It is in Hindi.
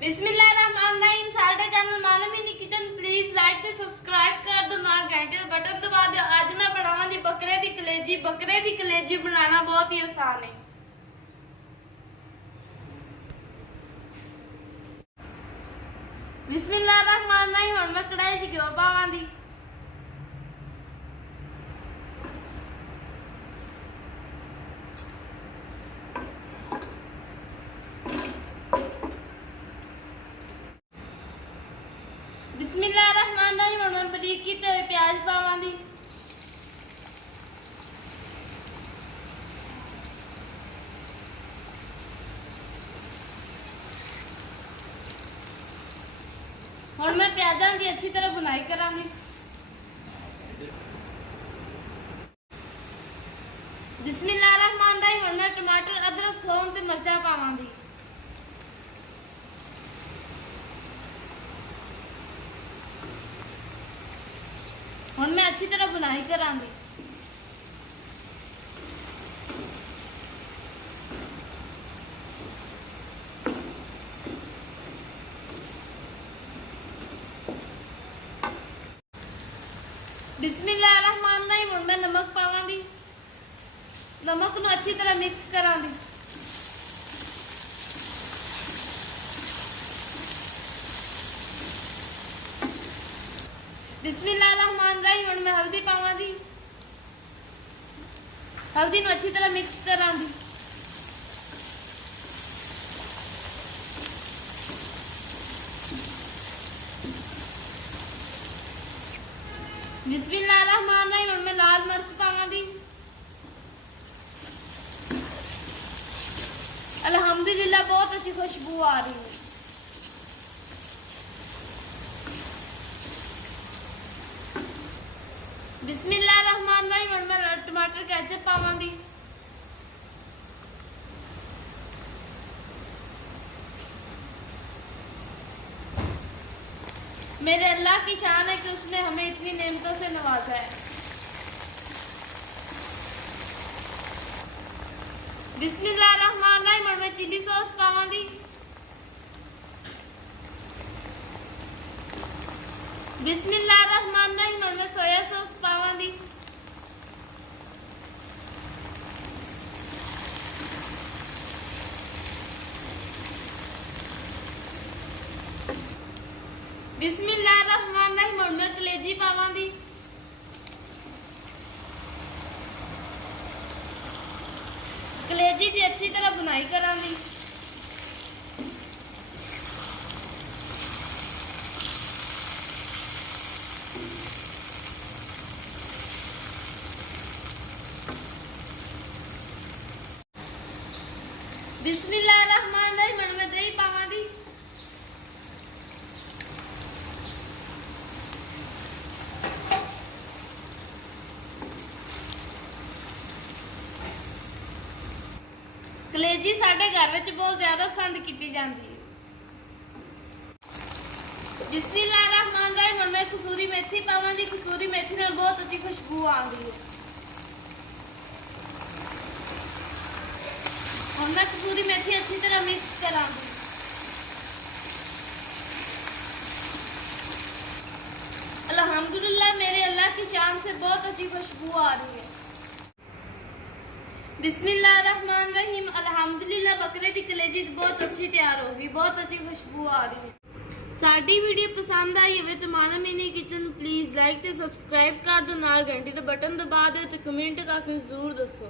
बिस्मिल्लाहिर्रहमानिर्रहीम। साडे चैनल मालूमी किचन प्लीज लाइक ते सब्सक्राइब कर दो, नाल घंटे दा बटन दबा दियो। आज मैं बनावांगी बकरे दी कलेजी। बकरे दी कलेजी बनाना बहुत ही आसान है। बिस्मिल्लाहिर्रहमानिर्रहीम। हुण मैं कढ़ाई च घिओ पावांगी। बिस्मिल्लाहिर्रहमानिर्रहीम। हुण मैं बारीक कीते हुए प्याज पावांगी। हुण मैं प्याजां दी अच्छी तरह बुनाई करांगी। बिस्मिल्लाहिर्रहमानिर्रहीम। हुण मैं टमाटर, अदरक, थोम ते मिर्चां पावांगी। हुण मैं अच्छी तरह बुनाई करांगी। बिस्मिल्लाहिर्रहमानिर्रहीम। हुण मैं नमक पावांगी। नमक नूं अच्छी तरह मिक्स करांगी। बिस्मिल्लाहिर्रहमानिर्रहीम। हुण मैं हल्दी पावांगी। हल्दी नूं अच्छी तरह मिक्स करांगी। बिस्मिल्लाहिर्रहमानिर्रहीम। हुण मैं लाल मिर्च पावांगी। अल्हम्दुलिल्लाह बहुत अच्छी खुशबू आ रही है। बिस्मिल्लाहिर्रहमानिर्रहीम। हुण मैं टमाटर केचप पावांगी। मेरे अल्लाह की शान है कि उसने हमें इतनी नेमतों से नवाजा है। बिस्मिल्लाहिर्रहमानिर्रहीम। हुण मैं चिली सॉस पावांगी। बिस्मिल्लाहिर्रहमानिर्रहीम। हुण मैं सोया सॉस पावांगी। बिस्मिल्लाहिर्रहमानिर्रहीम। हुण मैं कलेजी पावांगी। कलेजी की अच्छी तरह बुनाई करांगी। बिस्मिल्लाहिर्रहमानिर्रहीम। हुण मैं दही पावांगी। कलेजी साडे घर विच बहुत ज्यादा पसंद की जाती है। बिस्मिल्लाहिर्रहमानिर्रहीम। हुण मैं कसूरी मेथी पावांगी। कसूरी मेथी नाल बहुत अच्छी खुशबू आती है। हुण मैं कसूरी मेथी अच्छी तरह मिक्स करांगी। अल्हम्दुलिल्लाह मेरे अल्लाह की शान से बहुत अच्छी खुशबू आ रही है। बिस्मिल्लाहिर्रहमानिर्रहीम। अल्हम्दुलिल्लाह बकरे की कलेजी बहुत अच्छी तैयार होगी। बहुत अच्छी खुशबू आ रही है। साडी वीडियो पसंद आई हो तो मालूमी किचन प्लीज लाइक ते सब्सक्राइब कर दो, नाल घंटी दा बटन दबा दो ते कमेंट करके जरूर दसो।